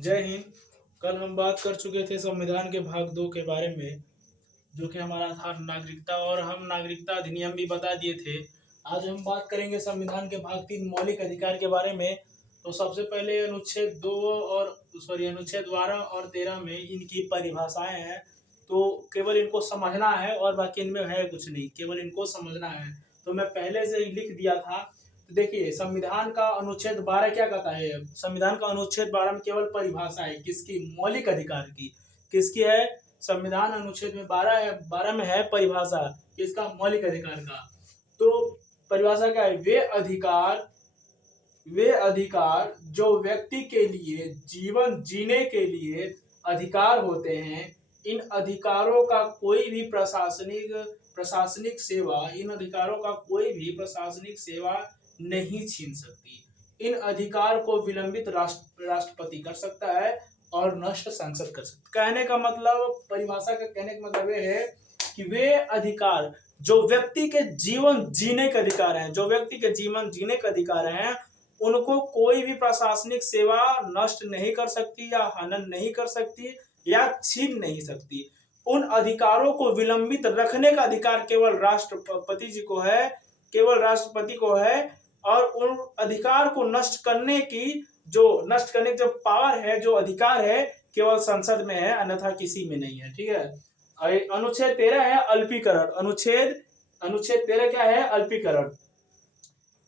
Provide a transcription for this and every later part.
जय हिंद। कल हम बात कर चुके थे संविधान के भाग 2 के बारे में, जो कि हमारा था नागरिकता, और हम नागरिकता अधिनियम भी बता दिए थे। आज हम बात करेंगे संविधान के भाग 3 मौलिक अधिकार के बारे में। तो सबसे पहले अनुच्छेद 12 और 13 में इनकी परिभाषाएं हैं, तो केवल इनको समझना है और बाकी इनमें है कुछ नहीं, केवल इनको समझना है। तो मैं पहले से ही लिख दिया था। तो देखिए, संविधान का अनुच्छेद 12 क्या कहता है? संविधान का अनुच्छेद 12 में केवल परिभाषा है किसकी? मौलिक अधिकार की। किसकी है? संविधान अनुच्छेद में 12 में है परिभाषा किसका? मौलिक अधिकार का। तो परिभाषा क्या है? वे अधिकार जो व्यक्ति के लिए जीवन जीने के लिए अधिकार होते हैं, इन अधिकारों का कोई भी प्रशासनिक सेवा नहीं छीन सकती। इन अधिकार को विलंबित राष्ट्रपति कर सकता है और नष्ट संसद कर सकती है। कहने का मतलब, परिभाषा का कहने का मतलब ये है कि वे अधिकार जो व्यक्ति के जीवन जीने के अधिकार हैं, उनको कोई भी प्रशासनिक सेवा नष्ट नहीं कर सकती या हनन नहीं कर सकती या छीन नहीं सकती। उन अधिकारों को विलंबित रखने का अधिकार केवल राष्ट्रपति को है, और उन अधिकार को नष्ट करने की जो पावर है, जो अधिकार है, केवल संसद में है, अन्यथा किसी में नहीं है। ठीक है। अनुच्छेद 13 है अल्पीकरण। अनुच्छेद 13 क्या है? अल्पीकरण।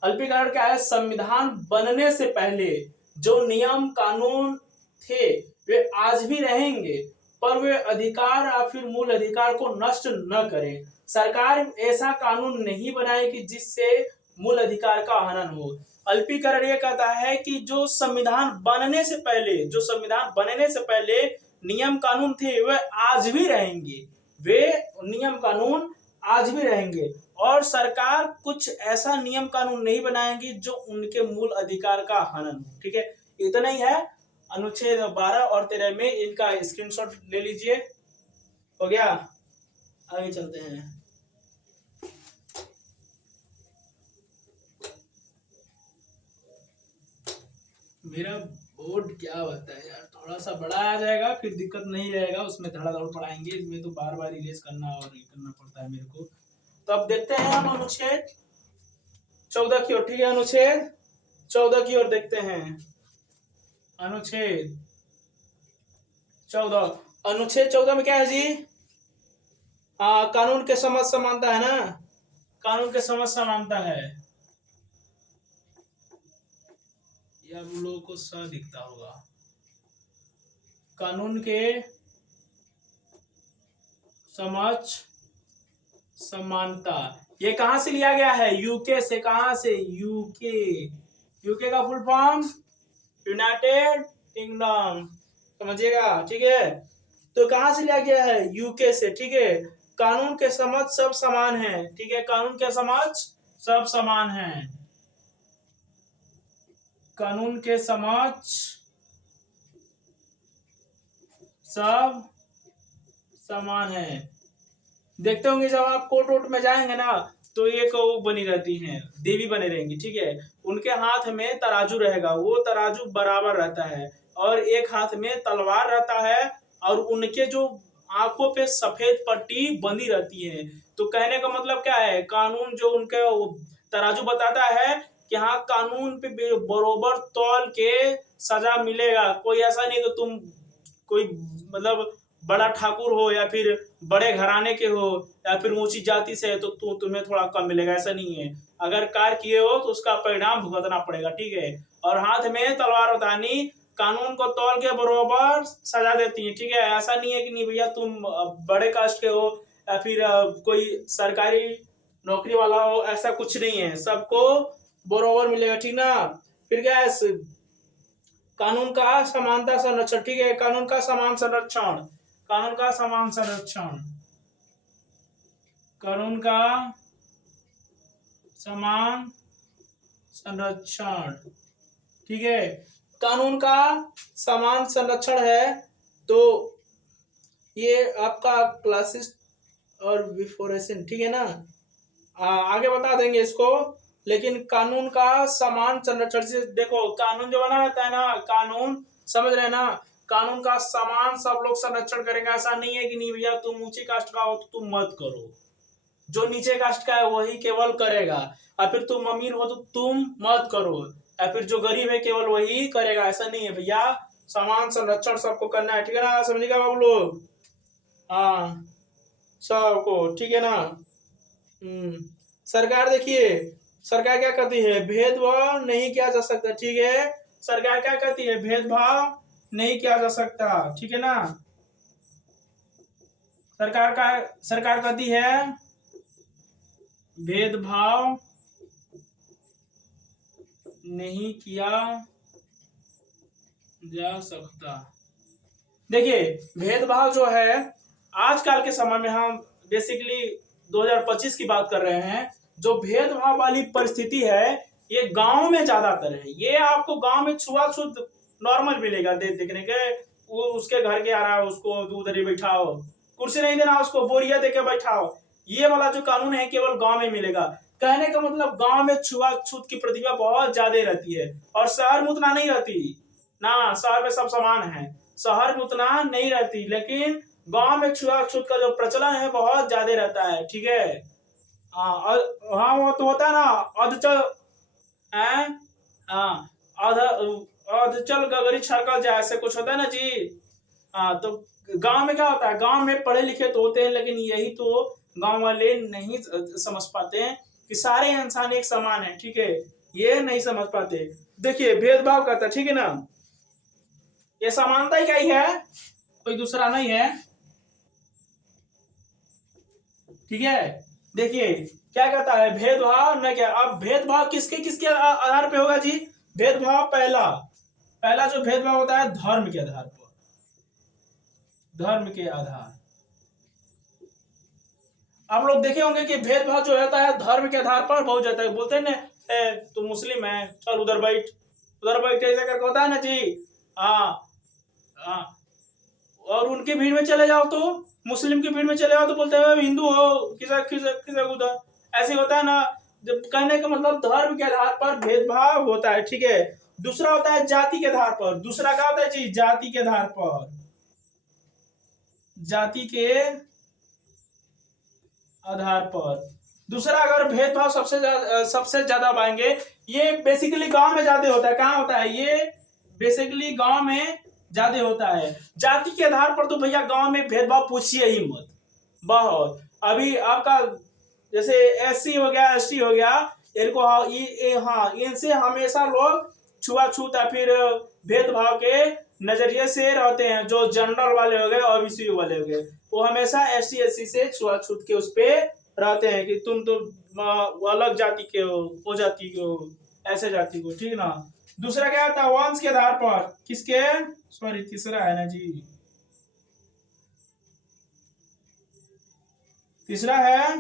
अल्पीकरण क्या है? संविधान बनने से पहले जो नियम कानून थे वे आज भी रहेंगे, पर वे अधिकार या फिर मूल अधिकार को नष्ट न करें। सरकार ऐसा कानून नहीं बनाएगी जिससे मूल अधिकार का हनन हो। अल्पीकरण ये कहता है कि जो संविधान बनने से पहले नियम कानून थे वे आज भी रहेंगे, और सरकार कुछ ऐसा नियम कानून नहीं बनाएगी जो उनके मूल अधिकार का हनन हो। ठीक है, इतना ही है अनुच्छेद 12 और 13 में। इनका स्क्रीनशॉट ले लीजिए। हो गया, आगे चलते हैं। मेरा बोर्ड क्या बताता है यार, थोड़ा सा बड़ा आ जाएगा फिर दिक्कत नहीं रहेगा, उसमें धड़ाधड़ पढ़ाएंगे। इसमें तो बार बार इरेज करना और ये करना पड़ता है मेरे को। तो अब देखते हैं हम अनुच्छेद 14 की ओर। ठीक है, अनुच्छेद 14 की ओर देखते हैं। अनुच्छेद 14 में क्या है जी? कानून के समक्ष समानता है ना? कानून के समक्ष समानता है। ये आप लोगों को स दिखता होगा। कानून के समक्ष समानता ये कहां से लिया गया है? यूके से। कहां से? यूके का फुल फॉर्म यूनाइटेड किंगडम, समझिएगा। ठीक है, तो कहां से लिया गया है? यूके से। ठीक है, कानून के समक्ष सब समान हैं। ठीक है, कानून के समक्ष सब समान हैं। कानून के समक्ष सब समान है। देखते होंगे जब आप कोर्ट वोट में जाएंगे ना, तो एक वो बनी रहती हैं, देवी बने रहेंगी। ठीक है, उनके हाथ में तराजू रहेगा, वो तराजू बराबर रहता है, और एक हाथ में तलवार रहता है, और उनके जो आंखों पे सफेद पट्टी बंधी रहती है। तो कहने का मतलब क्या है? कानून जो उनके तराजू बताता है कि हाँ, कानून पे बरोबर तौल के सजा मिलेगा। कोई ऐसा नहीं कि तुम कोई मतलब बड़ा ठाकुर हो या फिर बड़े घराने के हो या फिर ऊंची जाति से है तो तुम्हें थोड़ा कम मिलेगा, ऐसा नहीं है। अगर कार्य किए हो तो उसका परिणाम भुगतना पड़ेगा। ठीक है, और हाथ में तलवार बतानी कानून को तौल के बरोबर सजा देती है। ठीक है, ऐसा नहीं है कि नहीं भैया तुम बड़े कास्ट के हो या फिर कोई सरकारी नौकरी वाला हो, ऐसा कुछ नहीं है, सबको बरोबर मिलेगा। ठीक ना? फिर क्या है? कानून का समानता संरक्षण। ठीक है, कानून का समान संरक्षण। कानून का समान संरक्षण। कानून का समान संरक्षण। ठीक है, कानून का समान संरक्षण है। तो ये आपका क्लासेस और बिफोरेशन, ठीक है ना, आगे बता देंगे इसको। लेकिन कानून का समान संरक्षण से देखो, कानून जो बना रहता है ना, कानून समझ रहे हैं ना। कानून का समान सब लोग संरक्षण करेंगे, ऐसा नहीं है कि नहीं भैया तुम ऊंची कास्ट का हो तो तुम मत करो, जो नीचे कास्ट का है वही केवल करेगा, और फिर तुम अमीर हो तो तुम मत करो, या फिर जो गरीब है केवल वही करेगा, ऐसा नहीं है भैया। समान संरक्षण सबको करना है, ठीक है ना, समझिएगा बाबू लोग। हाँ सबको, ठीक है ना। सरकार देखिए, सरकार क्या करती है, भेदभाव नहीं किया जा सकता, ठीक है। सरकार क्या करती है, भेदभाव नहीं किया जा सकता, ठीक है ना। सरकार कहती है भेदभाव नहीं किया जा सकता। देखिए भेदभाव जो है आजकल के समय में, हम बेसिकली 2025 की बात कर रहे हैं, जो भेदभाव वाली परिस्थिति है ये गांव में ज्यादातर है। ये आपको गांव में छुआछूत नॉर्मल मिलेगा, देखने के, वो उसके घर के आ रहा है उसको उधर ही बैठाओ, कुर्सी नहीं देना उसको बोरिया देके बैठाओ, ये वाला जो कानून है केवल गांव में मिलेगा। कहने का मतलब गांव में छुआछूत की प्रतिभा बहुत ज्यादा रहती है, और शहर में उतना नहीं रहती ना, शहर में सब समान है, शहर में उतना नहीं रहती, लेकिन गांव में छुआछूत का जो प्रचलन है बहुत ज्यादा रहता है, ठीक है। हाँ हाँ वो तो होता है ना, अधचल है, हाँ अधचल गगरी छड़कल जाए, ऐसे कुछ होता है ना जी। हाँ तो गांव में क्या होता है, गांव में पढ़े लिखे तो होते हैं, लेकिन यही तो गांव वाले नहीं समझ पाते हैं कि सारे इंसान एक समान है, ठीक है, ये नहीं समझ पाते। देखिए भेदभाव करता, ठीक है ना, ये समानता ही क्या ही है, कोई दूसरा नहीं है, ठीक है। देखिए क्या कहता है, भेदभाव न क्या, अब भेदभाव किसके किसके आधार पे होगा जी, भेदभाव पहला पहला जो भेदभाव होता है धर्म के आधार पर, धर्म के आधार। आप लोग देखे होंगे कि भेदभाव जो होता है धर्म के आधार पर बहुत जाता है, बोलते हैं ना तू मुस्लिम है चल उधर बैठ, उधर बैठ, ऐसा करके होता है ना जी। हाँ हाँ, और उनकी भीड़ में चले जाओ तो, मुस्लिम की भीड़ में चले जाओ तो बोलते हैं हिंदू हो, किसा किसा किसा उधर, ऐसे होता है ना। जब कहने का मतलब धर्म के आधार पर भेदभाव होता है, ठीक है। दूसरा होता है जाति के आधार पर, दूसरा क्या होता है जी, जाति के आधार पर, जाति के आधार पर। दूसरा अगर भेदभाव सबसे ज्यादा पाएंगे, ये बेसिकली गांव में ज्यादा होता है, कहाँ होता है ये, बेसिकली गांव में ज्यादा होता है। जाति के आधार पर तो भैया गांव में भेदभाव पूछिए ही मत, बहुत। अभी आपका जैसे एससी हो गया, एसटी हो गया, इनको हाँ इनसे हमेशा लोग छुआछूत या फिर भेदभाव के नजरिए से रहते हैं। जो जनरल वाले हो गए, ओबीसी वाले हो गए, वो हमेशा एससी एससी से छुआछूत के उस पे रहते हैं कि तुम तो अलग जाति के हो, वो जाति के हो, ऐसे जाति को, ठीक ना। दूसरा क्या आता है, वंश के आधार पर, किसके, सॉरी तीसरा है ना जी, तीसरा है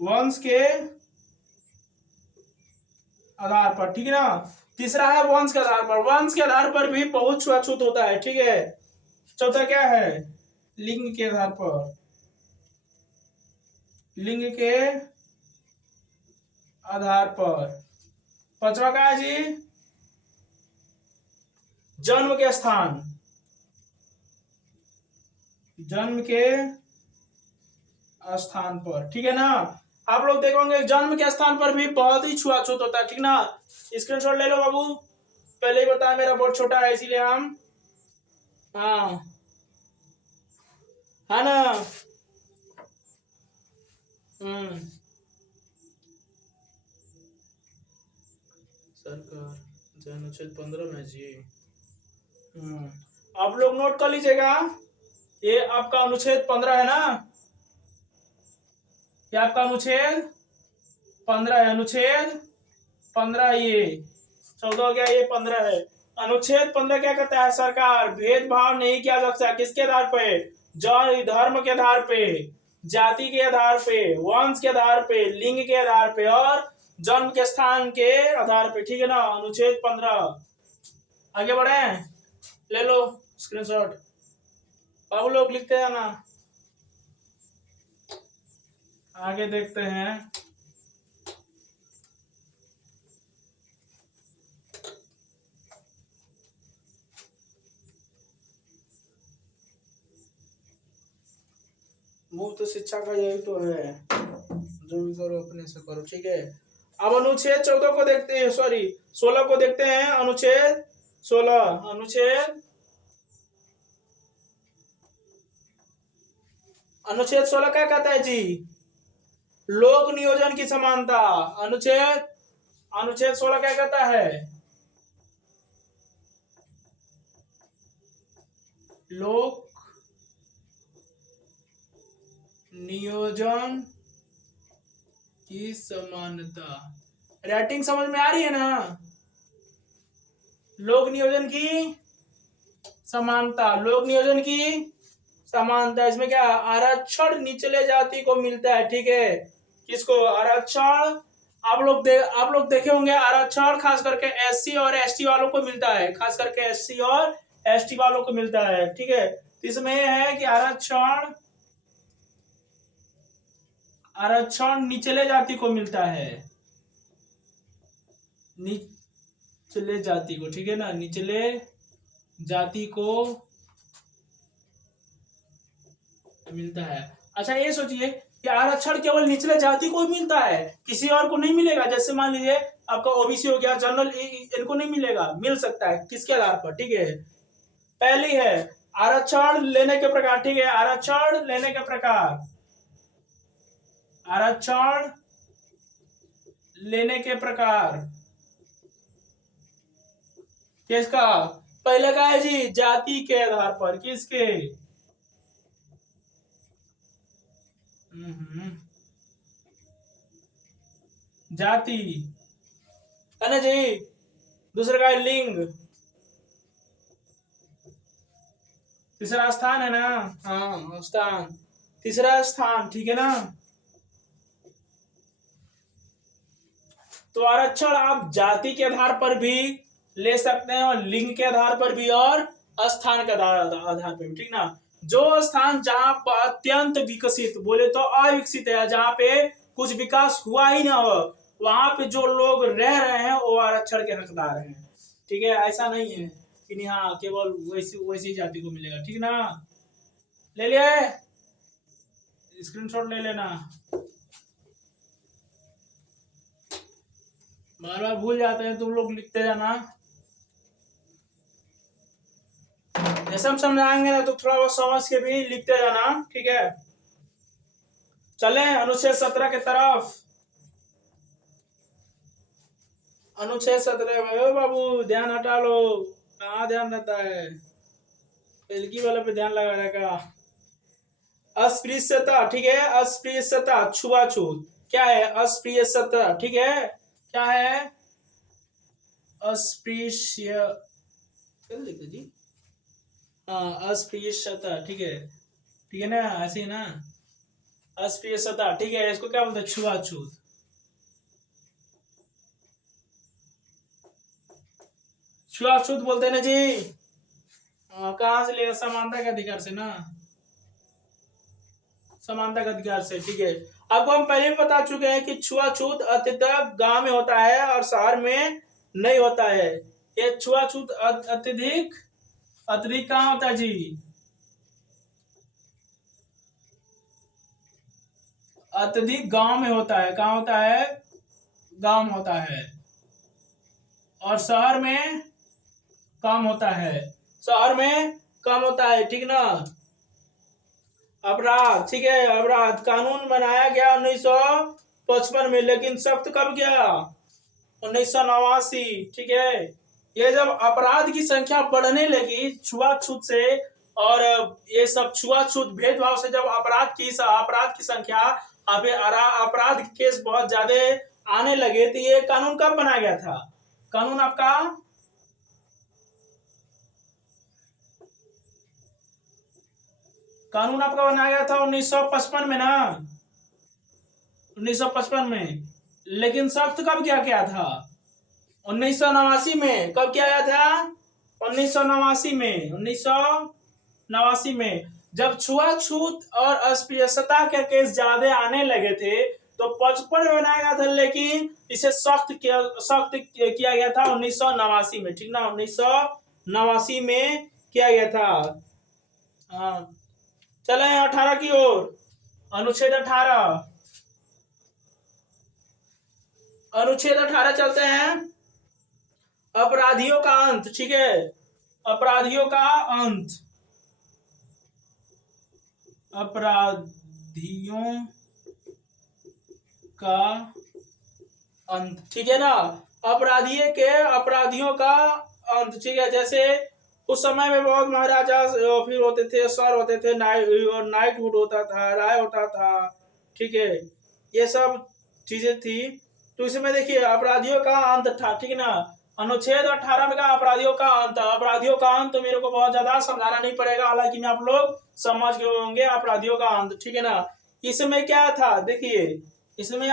वंश के आधार पर, ठीक है ना। तीसरा है वंश के आधार पर, वंश के आधार पर भी बहुत छुआछूत होता है, ठीक है। चौथा क्या है, लिंग के आधार पर, लिंग के आधार पर। पांचवा क्या है जी, जन्म के स्थान, जन्म के स्थान पर, ठीक है ना। आप लोग देखोगे जन्म के स्थान पर भी बहुत ही छुआछूत होता है, ठीक ना। स्क्रीनशॉट ले लो बाबू, पहले ही बताया मेरा बोर्ड छोटा है इसीलिए हम, हाँ है ना। हम्म, सरकार अनुच्छेद 15 में जी, आप लोग नोट कर लीजिएगा, ये आपका अनुच्छेद 15 है ना, ये आपका अनुच्छेद 15 है, अनुच्छेद 15 ये 14 हो गया, ये 15 है। अनुच्छेद 15 क्या कहता है, सरकार भेदभाव नहीं किया जा सकता, किसके आधार पे, धर्म के आधार पे, जाति के आधार पे, वंश के आधार पे, लिंग के आधार पे, और जन्म के स्थान के आधार पे, ठीक है ना। अनुच्छेद 15, आगे बढ़े, ले लो स्क्रीनशॉट, बाबू लोग लिखते हैं ना, आगे देखते हैं। मुफ्त शिक्षा का यही तो है, जो भी करो अपने से करो, ठीक है। अब अनुच्छेद 14 को देखते हैं, सॉरी 16 को देखते हैं। अनुच्छेद 16, अनुच्छेद 16 क्या कहता है जी? लोक नियोजन की समानता। अनुच्छेद अनुच्छेद 16 क्या कहता है? लोक नियोजन की समानता। राइटिंग समझ में आ रही है ना? लोक नियोजन की समानता, लोक नियोजन की समानता। इसमें क्या, आरक्षण निचले जाति को मिलता है, ठीक है। किसको? आरक्षण। आप लोग देखे होंगे, आरक्षण खास करके एससी और एसटी वालों को मिलता है, खास करके एससी और एसटी वालों को मिलता है, ठीक है। इसमें यह है कि आरक्षण निचले जाति को मिलता है, निचले जाति को, ठीक है ना, निचले जाति को मिलता है। अच्छा ये सोचिए कि आरक्षण केवल निचले जाति को मिलता है, किसी और को नहीं मिलेगा। जैसे मान लीजिए आपका ओबीसी हो गया, जनरल, इनको नहीं मिलेगा। मिल सकता है किसके आधार पर, ठीक है। पहली है आरक्षण लेने के प्रकार, ठीक है। आरक्षण लेने के प्रकार, आरक्षण लेने के प्रकार किसका? पहले का है जी जाति के आधार पर। किसके? जाति है ना जी। दूसरा का है लिंग, तीसरा स्थान है ना, हाँ स्थान, तीसरा स्थान, ठीक है ना। तो आरक्षण आप जाति के आधार पर भी ले सकते हैं, और लिंग के आधार पर भी, और स्थान के आधार पर भी, ठीक ना। जो स्थान जहां अत्यंत विकसित, बोले तो अविकसित है, जहां पे कुछ विकास हुआ ही ना हो, वहां पे जो लोग रह रहे हैं वो आरक्षण के हकदार हैं, ठीक है। ऐसा नहीं है कि हाँ केवल वैसी जाति को मिलेगा, ठीक ना। ले लिए, स्क्रीनशॉट ले लेना, बार बार भूल जाते हैं तुम लोग, लिखते जाना। जैसे हम समझाएंगे ना तो थोड़ा बहुत समझ के भी लिखते जाना, ठीक है। चले अनुच्छेद 17 के तरफ। अनुच्छेद 17 में बाबू ध्यान हटा लो, कहाँ ध्यान रहता है, पेलकी वाला पे ध्यान लगा रहेगा। अस्पृश्यता, ठीक है। अस्पृश्यता, छुआछूत क्या है? अस्पृश्यता, ठीक है। क्या है? अस्पृश्य जी, हाँ अस्पृश्यता, ठीक है, ठीक है ना, ऐसे ही ना। अस्पृश्यता, ठीक है। इसको क्या बोलते हैं? छुआछूत। छुआछूत बोलते हैं ना जी। कहाँ से लेगा? समानता के अधिकार से ना, समानता के अधिकार से, ठीक है। आपको हम पहले भी बता चुके हैं कि छुआछूत अत्यधिक गांव में होता है और शहर में नहीं होता है। ये छुआछूत अत्यधिक अत्यधिक कहाँ होता है जी? अत्यधिक गांव में होता है। कहाँ होता है? गांव में होता है, और शहर में कम होता है, शहर में कम होता है, ठीक ना। अपराध, ठीक है। अपराध कानून बनाया गया 1955 में, लेकिन सख्त कब किया? 1989, ठीक है। ये जब अपराध की संख्या बढ़ने लगी छुआछूत से, और ये सब छुआछूत भेदभाव से जब अपराध की संख्या, अपराध के केस बहुत ज्यादा आने लगे, तो ये कानून कब बनाया गया था? कानून आपका बनाया गया था 1955 में ना, 1955 में। लेकिन सख्त कब किया गया था? 1989 में। कब किया गया था? 1989 में। 1989 में जब छुआछूत और अस्पृश्यता के केस ज्यादा आने लगे थे तो 55 में बनाया गया था, लेकिन इसे सख्त किया गया था 1989 में, ठीक ना। 1989 में किया गया था। हाँ, चले 18 की ओर। अनुच्छेद 18, अनुच्छेद 18 चलते हैं। अपराधियों का अंत, ठीक है, अपराधियों का अंत, अपराधियों का अंत, ठीक है ना। अपराधियों का अंत, ठीक है। जैसे उस समय में बहुत महाराजा फिर होते थे, सर होते थे, नाइटहुड होता था, राय होता था, ठीक है, ये सब चीजें थी। तो इसमें देखिए अपराधियों का अंत था, ठीक है ना। अनुच्छेद 18 में कहा अपराधियों का अंत। अपराधियों का अंत तो मेरे को बहुत ज्यादा समझाना नहीं पड़ेगा, हालांकि में आप लोग समझ गए होंगे अपराधियों का अंत, ठीक है ना। इसमें क्या था देखिए, इसमें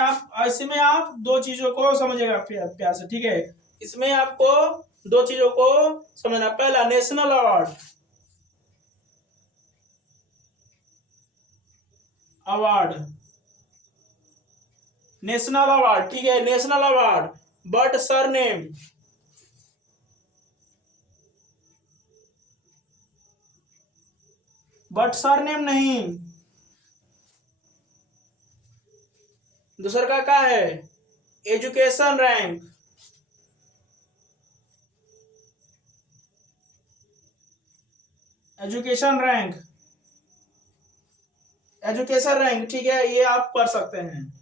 आप दो चीजों को समझिएगा प्यार से, ठीक है। इसमें आपको दो चीजों को समझना। पहला national award, award national award, ठीक है, national award, but surname, but surname नहीं। दूसरा का क्या है, education rank, education rank, education rank, ठीक है, ये आप पढ़ सकते हैं।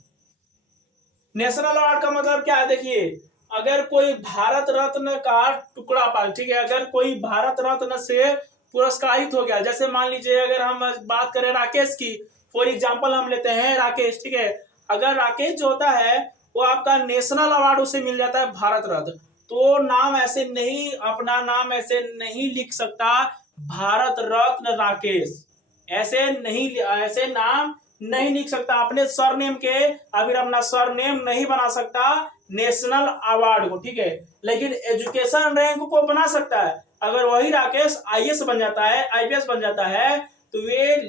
नेशनल अवार्ड का मतलब क्या है देखिए, अगर कोई भारत रत्न का टुकड़ा पाए, ठीक है, अगर कोई भारत रत्न से पुरस्कारित हो गया, जैसे मान लीजिए अगर हम बात करें राकेश की, फॉर एग्जांपल हम लेते हैं राकेश, ठीक है, अगर राकेश जो होता है वो आपका नेशनल अवार्ड उसे मिल जाता है भारत रत्न, तो नाम ऐसे नहीं, अपना नाम ऐसे नहीं लिख सकता भारत रत्न राकेश, ऐसे नाम नहीं लिख सकता अपने सरनेम के, अगर अपना सरनेम नहीं बना सकता नेशनल अवार्ड को, ठीक है। लेकिन एजुकेशन रैंक को बना सकता है। अगर वही राकेश आईएएस बन जाता है, आईपीएस बन जाता है, तो वे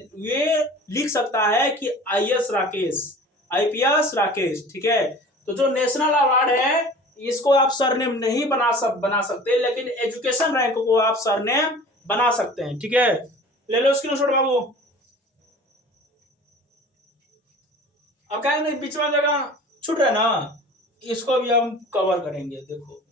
लिख सकता है कि आईएएस राकेश, आईपीएस राकेश, ठीक है। तो जो नेशनल अवार्ड है इसको आप सरनेम नहीं बना सकते, लेकिन एजुकेशन रैंक को आप सरनेम बना सकते हैं, ठीक है। ले लो स्क्रीनशॉट बाबू। अब क्या है, बीच में जगह छूट रहा है ना, इसको भी हम कवर करेंगे, देखो।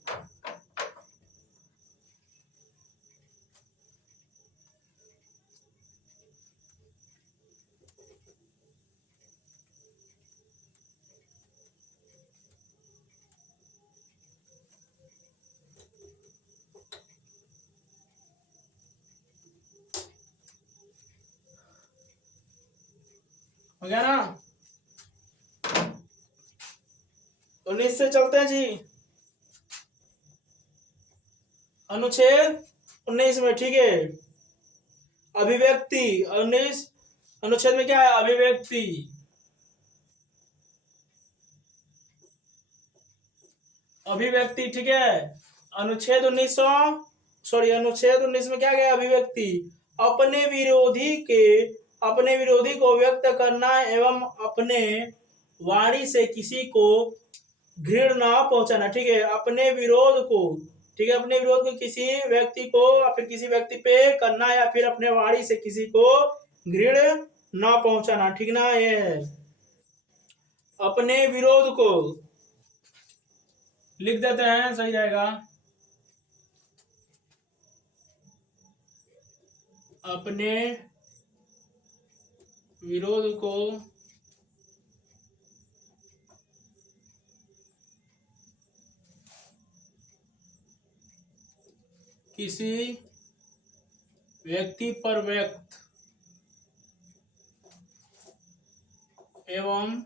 हो गया ना, 19 से चलते हैं जी। अनुच्छेद 19 में, ठीक है, अभिव्यक्ति, 19 अनुच्छेद में क्या है, अभिव्यक्ति, अभिव्यक्ति, ठीक है। अनुच्छेद 19 में क्या गया, अभिव्यक्ति, अपने विरोधी को व्यक्त करना एवं अपने वाणी से किसी को घृणा पहुंचाना, ठीक है, अपने विरोध को, ठीक है, अपने विरोध को किसी व्यक्ति को या फिर किसी व्यक्ति पे करना, या फिर अपने वाणी से किसी को घृण ना पहुंचाना, ठीक ना। ये अपने विरोध को लिख देते हैं, सही रहेगा। अपने विरोध को किसी व्यक्ति पर व्यक्त एवं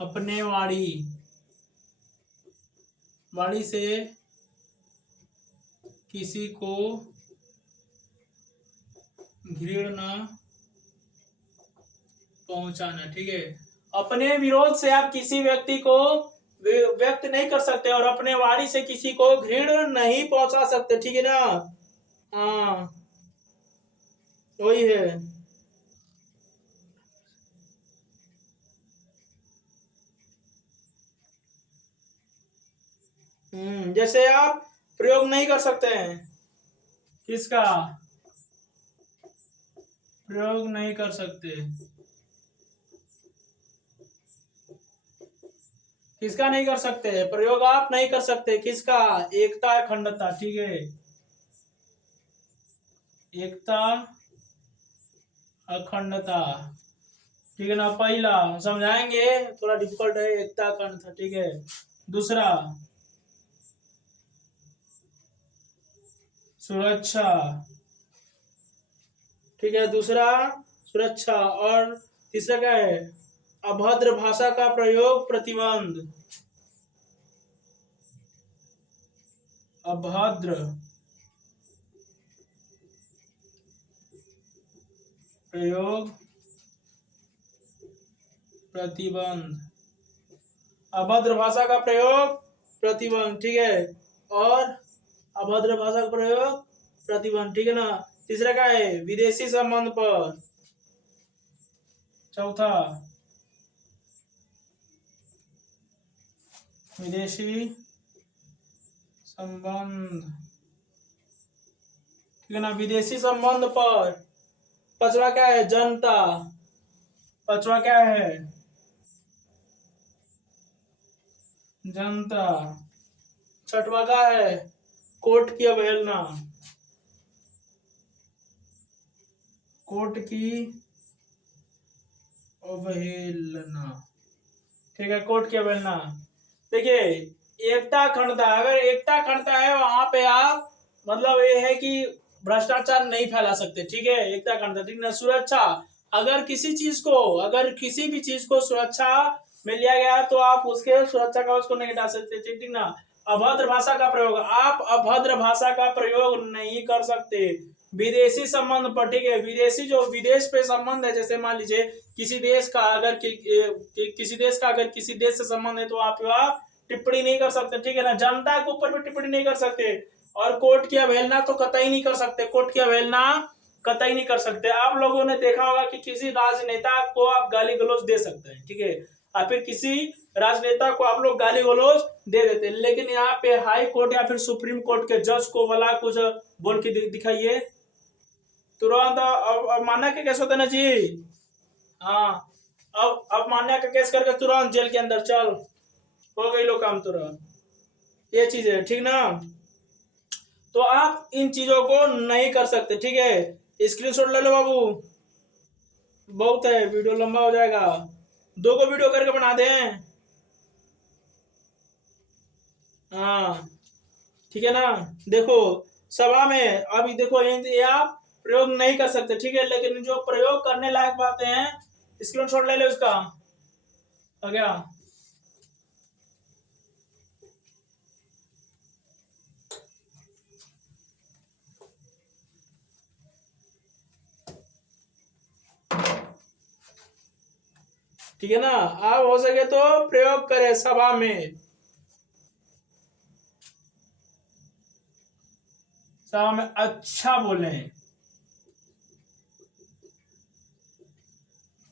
अपने वाणी से किसी को घृण न पहुंचाना, ठीक है। अपने विरोध से आप किसी व्यक्ति को व्यक्त नहीं कर सकते और अपने वाणी से किसी को घृण नहीं पहुंचा सकते, ठीक है ना। हाँ, वही है। जैसे आप प्रयोग नहीं कर सकते हैं किसका, प्रयोग नहीं कर सकते। किसका नहीं कर सकते? प्रयोग आप नहीं कर सकते। किसका? एकता अखंडता। ठीक है, एकता अखंडता। ठीक है ना, पहला समझाएंगे, थोड़ा डिफिकल्ट है, एकता अखंडता। ठीक है, दूसरा सुरक्षा। ठीक है, दूसरा सुरक्षा। और तीसरा क्या है? अभद्र भाषा का प्रयोग प्रतिबंध। अभद्र प्रयोग प्रतिबंध। अभद्र भाषा का प्रयोग प्रतिबंध। ठीक है, और अभद्र भाषा का प्रयोग प्रतिबंध। ठीक है ना, तीसरा क्या है? विदेशी संबंध पर। चौथा विदेशी संबंध। ठीक है ना, विदेशी संबंध पर। पांचवा क्या है? जनता। पांचवा क्या है? जनता। छठवा क्या है? कोर्ट की अवहेलना। कोर्ट की अवहेलना। ठीक है, कोर्ट की अवहेलना। देखिए, एकता अखंडता, अगर एकता अखंडता है वहां पे आप, मतलब ये है कि भ्रष्टाचार नहीं फैला सकते। ठीक है, एकता अखंडता। ठीक है, सुरक्षा। अगर किसी चीज को, अगर किसी भी चीज को सुरक्षा में लिया गया है तो आप उसके सुरक्षा का उसको नहीं हटा सकते। ठीक ना। अभद्र भाषा का प्रयोग, आप अभद्र भाषा का प्रयोग नहीं कर सकते। विदेशी संबंध पर। ठीक है, विदेशी जो विदेश पे संबंध है, जैसे मान लीजिए किसी देश का अगर किसी देश का अगर किसी देश से संबंध है तो आप वह टिप्पणी नहीं कर सकते। ठीक है ना, जनता के ऊपर भी टिप्पणी नहीं कर सकते। और कोर्ट की अवहेलना तो कतई नहीं कर सकते। कोर्ट की अवहेलना कतई नहीं कर सकते। आप लोगों ने देखा होगा कि किसी राजनेता को आप गाली गलौज दे सकते हैं। ठीक है, या फिर किसी राजनेता को आप लोग गाली गलौज दे देते हैं, लेकिन यहाँ पे हाई कोर्ट या फिर सुप्रीम कोर्ट के जज को वाला कुछ बोल के दिखाइए तुरंत। अब मान्य के केस होते ना जी। हाँ, अब मान्य का केस करके तुरंत जेल के अंदर चल, हो गई लो काम तुरंत। ये चीज है, ठीक ना। तो आप इन चीजों को नहीं कर सकते। ठीक है, स्क्रीनशॉट ले लो बाबू, बहुत है, वीडियो लंबा हो जाएगा। दो को वीडियो करके बना दें। हाँ, ठीक है ना। देखो, सभा में अभी देखो ये आप प्रयोग नहीं कर सकते। ठीक है, लेकिन जो प्रयोग करने लायक बातें हैं, स्क्रीनशॉट ले लो उसका। हो गया। ठीक है ना, आप हो सके तो प्रयोग करें सभा में। सभा में अच्छा बोले।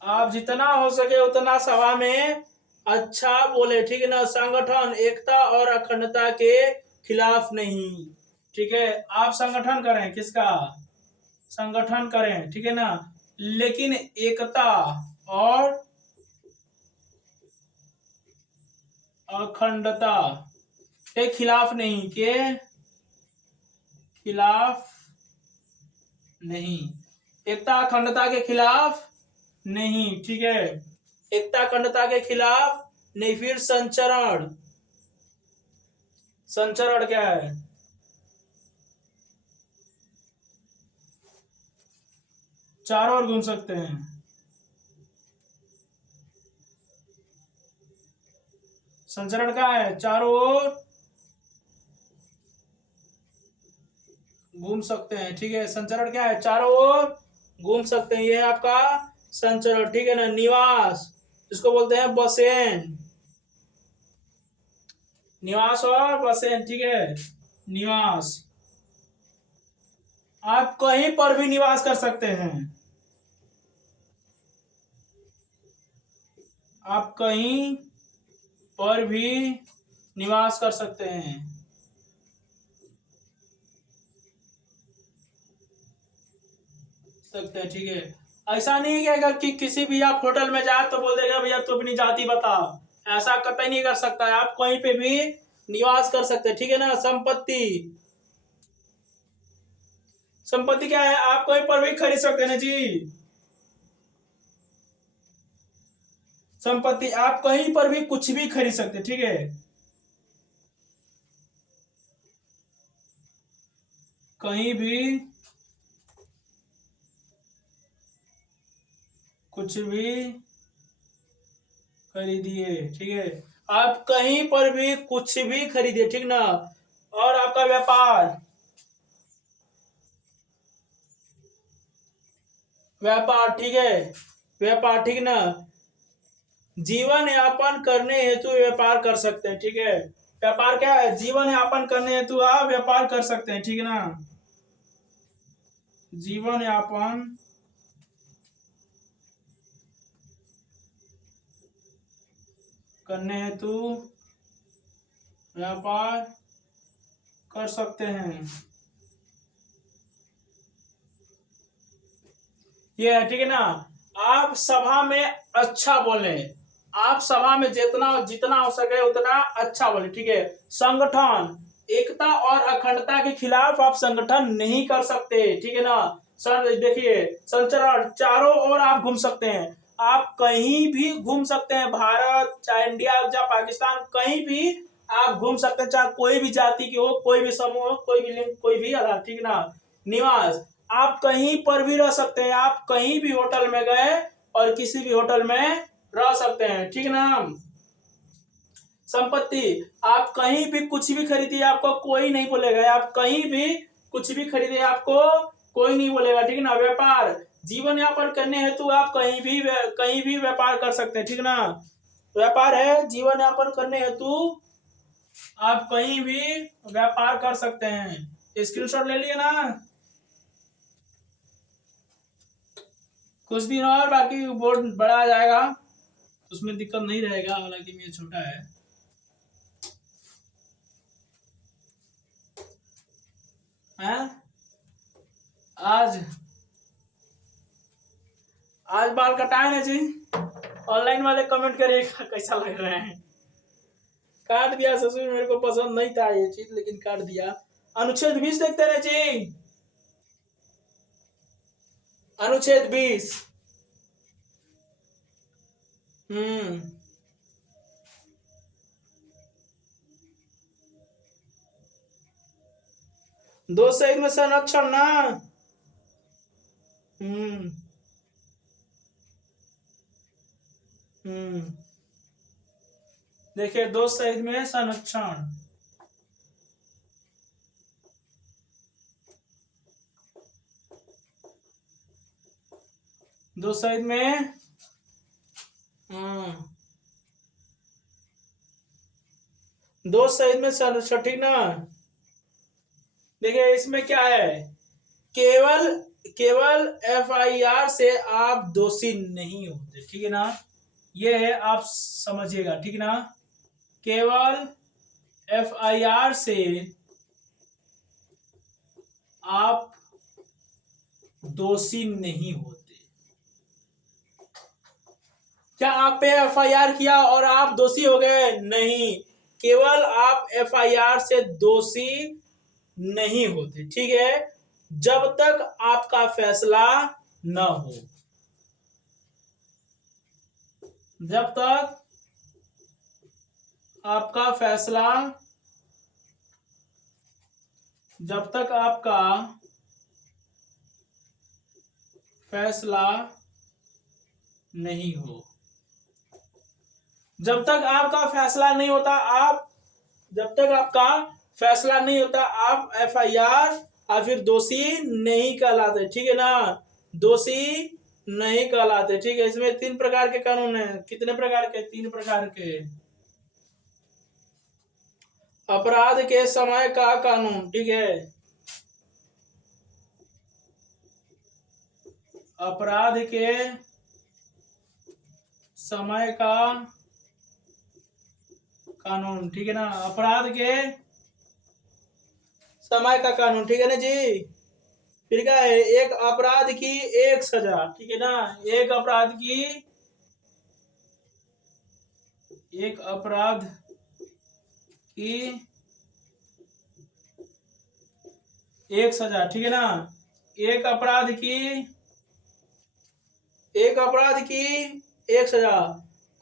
आप जितना हो सके उतना सभा में अच्छा बोले। ठीक है ना, संगठन एकता और अखंडता के खिलाफ नहीं। ठीक है, आप संगठन करें, किसका संगठन करें? ठीक है ना, लेकिन एकता और अखंडता के खिलाफ नहीं, के खिलाफ नहीं, एकता अखंडता के खिलाफ नहीं। ठीक है, एकता अखंडता के खिलाफ नहीं। फिर संचरण। संचरण क्या है? चारों ओर घूम सकते हैं। संचरण क्या है? चारों ओर घूम सकते हैं। ठीक है, संचरण क्या है? चारों ओर घूम सकते हैं, ये है आपका संचरण। ठीक है ना, निवास, इसको बोलते हैं बसेन। निवास और बसेन। ठीक है, निवास, आप कहीं पर भी निवास कर सकते हैं। आप कहीं पर भी निवास कर सकते हैं। ठीक है, ऐसा नहीं है कि अगर किसी भी आप होटल में जाए तो बोल देगा भैया तू अपनी जाति बता, ऐसा कतई नहीं कर सकता है। आप कहीं पे भी निवास कर सकते हैं, ठीक है ना। संपत्ति, संपत्ति क्या है, आप कहीं पर भी खरीद सकते हैं ना जी। संपत्ति आप कहीं पर भी कुछ भी खरीद सकते हैं, ठीक है। कहीं भी कुछ भी खरीदिए, ठीक है। आप कहीं पर भी कुछ भी खरीदिए, ठीक ना। और आपका व्यापार, व्यापार ठीक है, व्यापार ठीक ना। जीवन यापन करने हेतु व्यापार कर सकते हैं, ठीक है। व्यापार क्या है, जीवन यापन करने हेतु आप व्यापार कर सकते हैं, ठीक है ना। जीवन यापन करने हेतु व्यापार कर सकते हैं, ये है, ठीक है ना। आप सभा में अच्छा बोले, आप सभा में जितना जितना हो सके उतना अच्छा बोले, ठीक है। संगठन, एकता और अखंडता के खिलाफ आप संगठन नहीं कर सकते, ठीक है ना। सर देखिए, संचरण, चारों ओर आप घूम सकते हैं, आप कहीं भी घूम सकते हैं, भारत चाहे इंडिया चाहे पाकिस्तान, कहीं भी आप घूम सकते हैं, चाहे कोई भी जाति की हो, कोई भी समूह हो, कोई भी लिंग, कोई भी आधार, ठीक है ना। निवास, आप कहीं पर भी रह सकते हैं, आप कहीं भी होटल में गए और किसी भी होटल में रह सकते हैं, ठीक ना। संपत्ति, आप कहीं भी कुछ भी खरीदिए, आपको कोई नहीं बोलेगा, आप कहीं भी कुछ भी खरीदिए, आपको कोई नहीं बोलेगा, ठीक ना। व्यापार, जीवन यापन करने हेतु आप कहीं भी व्यापार कर सकते हैं, ठीक ना। व्यापार है, जीवन यापन करने हेतु आप कहीं भी व्यापार कर सकते हैं। स्क्रीनशॉट ले लिए ना। कुछ दिन और बाकी बोर्ड बड़ा आ जाएगा, उसमें दिक्कत नहीं रहेगा, हालांकि मेरा छोटा है। हैं? आज आज बाल कटाए ना जी। ऑनलाइन वाले कमेंट करिएगा कैसा लग रहा है। काट दिया ससुर, मेरे को पसंद नहीं था ये चीज, लेकिन काट दिया। अनुच्छेद 20 देखते रहे जी। अनुच्छेद 20। हम्म। दो शहीद में संरक्षण ना। हम्म। हम्म। देखिए, दो शहीद में संरक्षण, दो शहीद में, हम्म, दो शहीद में संरक्षण, ठीक ना। देखिए इसमें क्या है, केवल केवल एफआईआर से आप दोषी नहीं होते, ठीक है ना। ये है, आप समझिएगा, ठीक ना। केवल एफआईआर से आप दोषी नहीं होते। क्या आप पे एफआईआर किया और आप दोषी हो गए? नहीं, केवल आप एफआईआर से दोषी नहीं होते, ठीक है, जब तक आपका फैसला न हो। जब तक आपका फैसला, जब तक आपका फैसला नहीं हो, जब तक आपका फैसला नहीं होता, आप जब तक आपका फैसला नहीं होता, आप एफआईआर या फिर दोषी नहीं कहलाते, ठीक है ना। दोषी नहीं कहलाते, ठीक है। इसमें 3 प्रकार के कानून है। कितने प्रकार के? 3 प्रकार के। अपराध के समय का कानून, ठीक है। अपराध के समय का कानून, ठीक है ना। अपराध के समय का कानून, ठीक है ना जी। फिर क्या है, एक अपराध की एक सजा, ठीक है ना, एक अपराध की एक सजा, ठीक है ना, एक अपराध की एक सजा,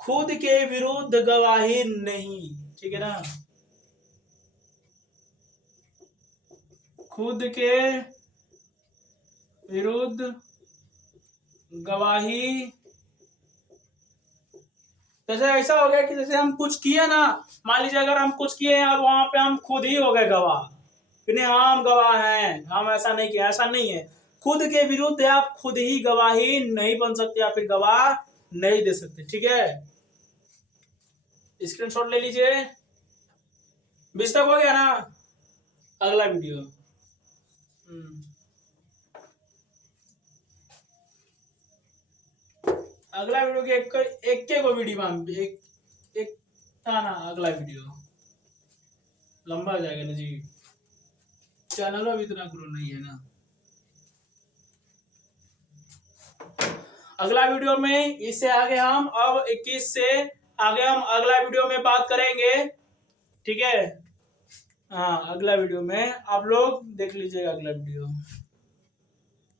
खुद के विरुद्ध गवाही नहीं, ठीक है ना, खुद के विरुद्ध गवाही। जैसे ऐसा हो गया कि जैसे हम कुछ किए ना, मान लीजिए अगर हम कुछ किए हैं, अब वहां पे हम खुद ही हो गए गवाह, कि नहीं हम गवाह हैं, हम ऐसा नहीं किया, ऐसा नहीं है। खुद के विरुद्ध आप खुद ही गवाही नहीं बन सकते या फिर गवाह नहीं दे सकते, ठीक है। स्क्रीनशॉट ले लीजिए। 20 तक हो गया ना। अगला वीडियो। अगला वीडियो के एक के को वीडियो में एक था ना, अगला वीडियो लंबा हो जाएगा ना जी, चैनल अभी इतना ग्रो नहीं है ना। अगला वीडियो में इससे आगे हम अब 21 से आगे हम अगला वीडियो में बात करेंगे, ठीक है। हाँ, अगला वीडियो में आप लोग देख लीजिएगा अगला वीडियो।